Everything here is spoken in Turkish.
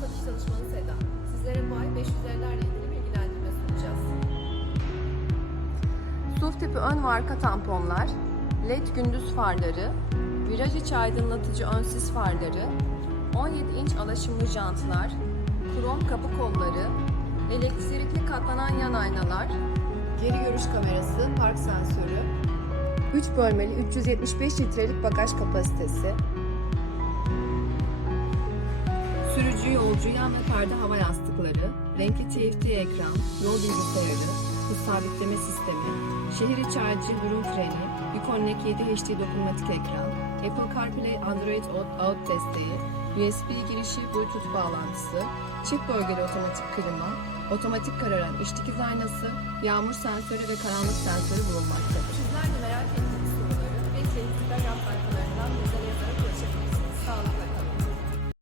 satış danışmanı Seda. Sizlere bu ay 550'lerle ilgili bilgilendirme sunacağız. SUV tipi ön ve arka tamponlar, LED gündüz farları, viraj içi aydınlatıcı ön sis farları, 17 inç alaşımlı jantlar, krom kapı kolları, elektrikli katlanan yan aynalar, geri görüş kamerası, park sensörü, 3 bölmeli 375 litrelik bagaj kapasitesi, sürücü yolcu yan ve perde hava yastıkları, renkli TFT ekran, yol bilgisayarı, hız sabitleme sistemi, şehir içi acil durum freni, Uconnect 7 HD dokunmatik ekran, Apple CarPlay Android Auto desteği, USB girişi Bluetooth bağlantısı, çift bölgeli otomatik klima, otomatik kararan iç dikiz aynası, yağmur sensörü ve karanlık sensörü bulunmaktadır. Sizler de merak ettiğiniz